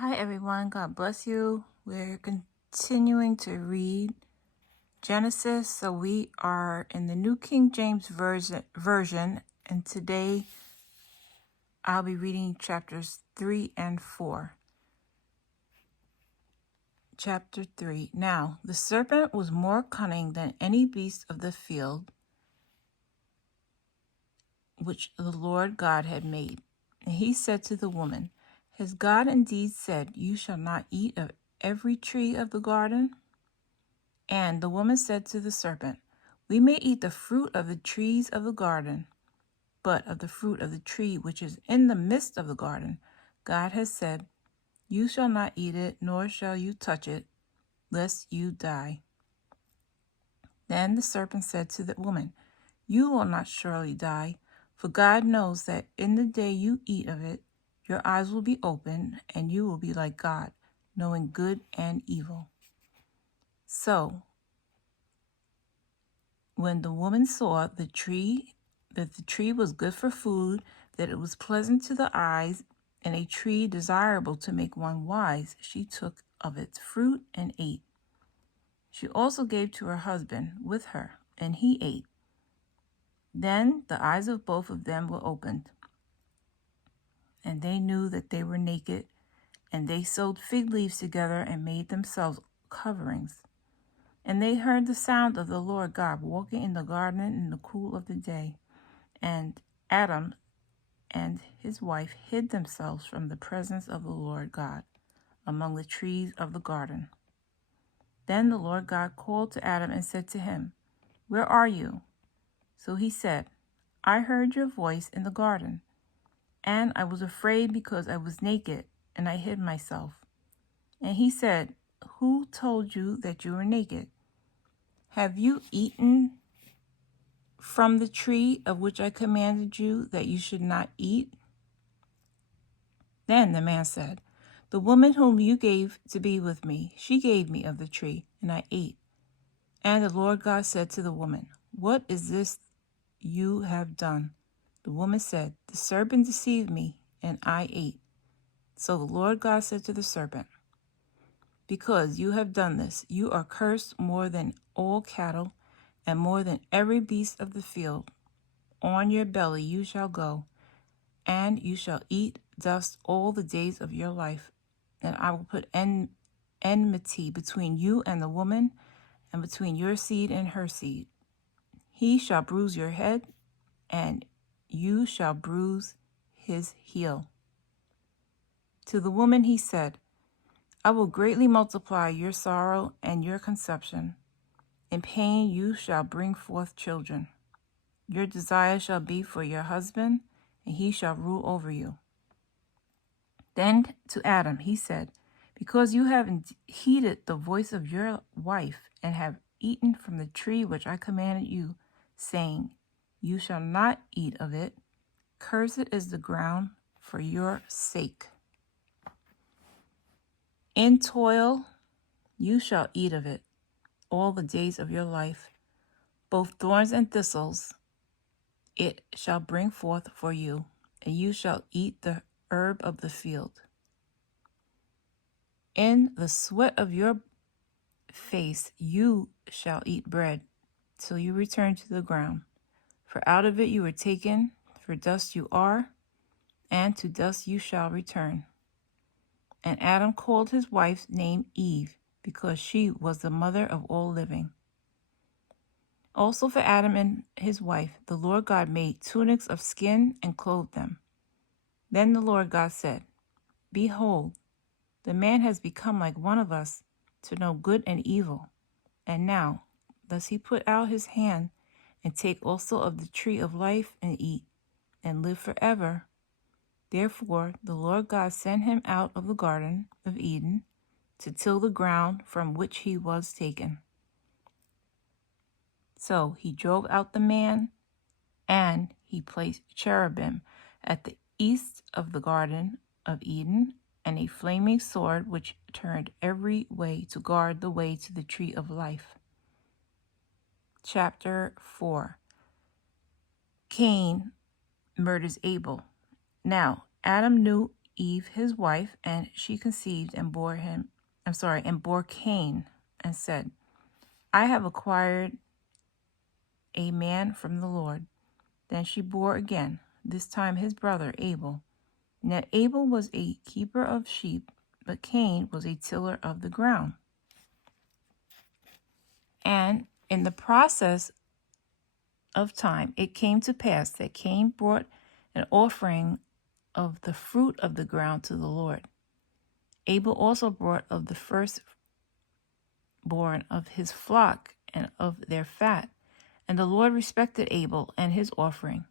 Hi, everyone. God bless you. We're continuing to read Genesis. So we are in the New King James Version, and today I'll be reading chapters 3 and 4. Chapter 3. Now, the serpent was more cunning than any beast of the field which the Lord God had made. And he said to the woman, Has God indeed said, You shall not eat of every tree of the garden? And the woman said to the serpent, We may eat the fruit of the trees of the garden, but of the fruit of the tree which is in the midst of the garden, God has said, You shall not eat it, nor shall you touch it, lest you die. Then the serpent said to the woman, You will not surely die, for God knows that in the day you eat of it, your eyes will be opened, and you will be like God, knowing good and evil. So, when the woman saw that the tree was good for food, that it was pleasant to the eyes, and a tree desirable to make one wise, she took of its fruit and ate. She also gave to her husband with her, and he ate. Then the eyes of both of them were opened, and they knew that they were naked, and they sewed fig leaves together and made themselves coverings. And they heard the sound of the Lord God walking in the garden in the cool of the day. And Adam and his wife hid themselves from the presence of the Lord God among the trees of the garden. Then the Lord God called to Adam and said to him, Where are you? So he said, I heard your voice in the garden, and I was afraid because I was naked, and I hid myself. And he said, Who told you that you were naked? Have you eaten from the tree of which I commanded you that you should not eat? Then the man said, The woman whom you gave to be with me, she gave me of the tree, and I ate. And the Lord God said to the woman, What is this you have done? The woman said, The serpent deceived me, and I ate. So the Lord God said to the serpent, Because you have done this, you are cursed more than all cattle, and more than every beast of the field. On your belly you shall go, and you shall eat dust all the days of your life. And I will put enmity between you and the woman, and between your seed and her seed. He shall bruise your head, and you shall bruise his heel. To the woman he said, I will greatly multiply your sorrow and your conception. In pain you shall bring forth children. Your desire shall be for your husband, and he shall rule over you. Then to Adam he said, Because you have heeded the voice of your wife, and have eaten from the tree which I commanded you, saying, You shall not eat of it, cursed is the ground for your sake. In toil you shall eat of it all the days of your life. Both thorns and thistles it shall bring forth for you, and you shall eat the herb of the field. In the sweat of your face you shall eat bread till you return to the ground. For out of it you were taken, for dust you are, and to dust you shall return. And Adam called his wife's name Eve, because she was the mother of all living. Also for Adam and his wife, the Lord God made tunics of skin and clothed them. Then the Lord God said, Behold, the man has become like one of us, to know good and evil. And now, lest he put out his hand and take also of the tree of life and eat, and live forever. Therefore the Lord God sent him out of the Garden of Eden to till the ground from which he was taken. So he drove out the man, and he placed cherubim at the east of the Garden of Eden, and a flaming sword which turned every way to guard the way to the tree of life. Chapter 4. Cain murders Abel. Now Adam knew Eve his wife, and she conceived and bore Cain, and said, I have acquired a man from the Lord. Then she bore again, this time his brother Abel. Now Abel was a keeper of sheep, but Cain was a tiller of the ground. And in the process of time, it came to pass that Cain brought an offering of the fruit of the ground to the Lord. Abel also brought of the firstborn of his flock and of their fat. And the Lord respected Abel and his offering.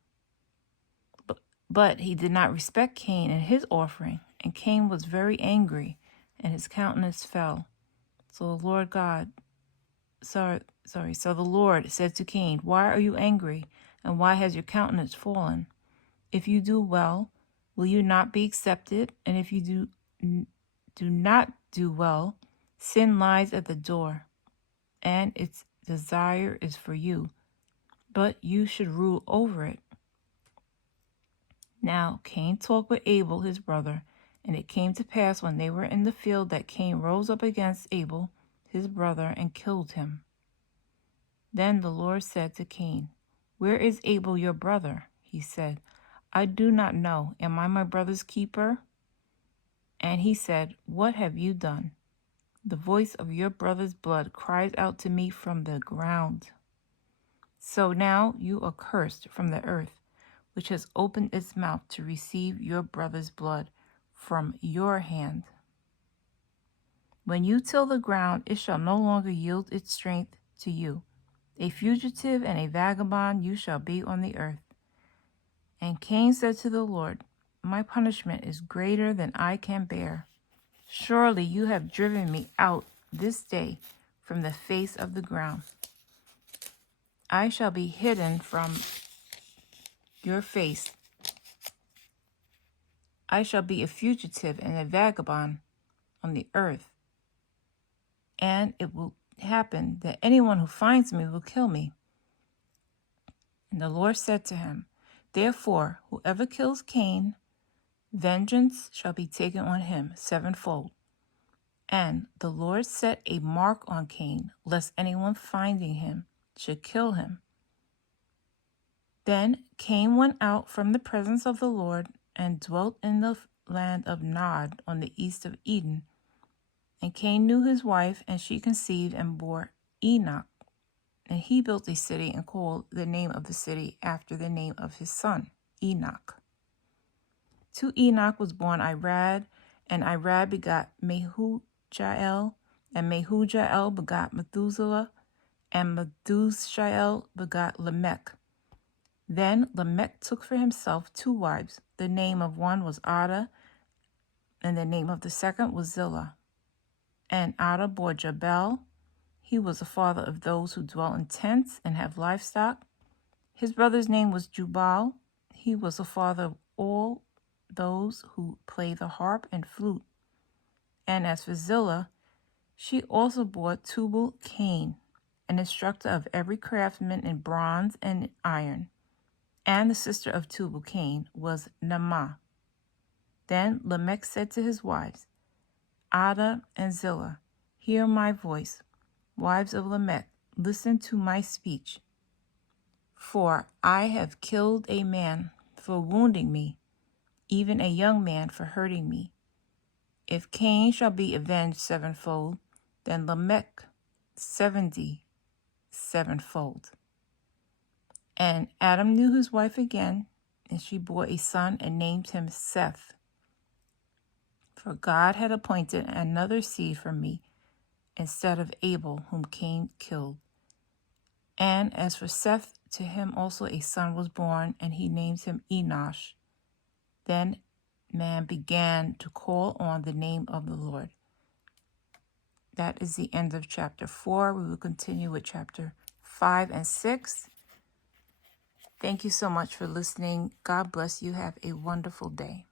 But he did not respect Cain and his offering. And Cain was very angry, and his countenance fell. So the Lord said to Cain, Why are you angry, and why has your countenance fallen? If you do well, will you not be accepted? And if you do not do well, sin lies at the door, and its desire is for you, but you should rule over it. Now Cain talked with Abel his brother, and it came to pass when they were in the field that Cain rose up against Abel his brother and killed him. Then the Lord said to Cain, Where is Abel your brother? He said, I do not know. Am I my brother's keeper? And he said, What have you done? The voice of your brother's blood cries out to me from the ground. So now you are cursed from the earth, which has opened its mouth to receive your brother's blood from your hand. When you till the ground, it shall no longer yield its strength to you. A fugitive and a vagabond you shall be on the earth. And Cain said to the Lord, My punishment is greater than I can bear. Surely you have driven me out this day from the face of the ground. I shall be hidden from your face. I shall be a fugitive and a vagabond on the earth. And it will happen that anyone who finds me will kill me. And the Lord said to him, Therefore, whoever kills Cain, vengeance shall be taken on him sevenfold. And the Lord set a mark on Cain, lest anyone finding him should kill him. Then Cain went out from the presence of the Lord and dwelt in the land of Nod on the east of Eden. And Cain knew his wife, and she conceived and bore Enoch. And he built a city and called the name of the city after the name of his son, Enoch. To Enoch was born Irad, and Irad begot Mehujael, and Mehujael begot Methuselah, and Methushael begot Lamech. Then Lamech took for himself 2 wives. The name of one was Ada, and the name of the second was Zillah. And Ada bore Jabal. He was the father of those who dwell in tents and have livestock. His brother's name was Jubal. He was the father of all those who play the harp and flute. And as for Zillah, she also bore Tubal-Cain, an instructor of every craftsman in bronze and iron. And the sister of Tubal-Cain was Naamah. Then Lamech said to his wives, Ada and Zillah, hear my voice. Wives of Lamech, listen to my speech. For I have killed a man for wounding me, even a young man for hurting me. If Cain shall be avenged sevenfold, then Lamech 77-fold. And Adam knew his wife again, and she bore a son and named him Seth. For God had appointed another seed for me instead of Abel, whom Cain killed. And as for Seth, to him also a son was born, and he named him Enosh. Then man began to call on the name of the Lord. That is the end of chapter 4. We will continue with chapter 5 and 6. Thank you so much for listening. God bless you. Have a wonderful day.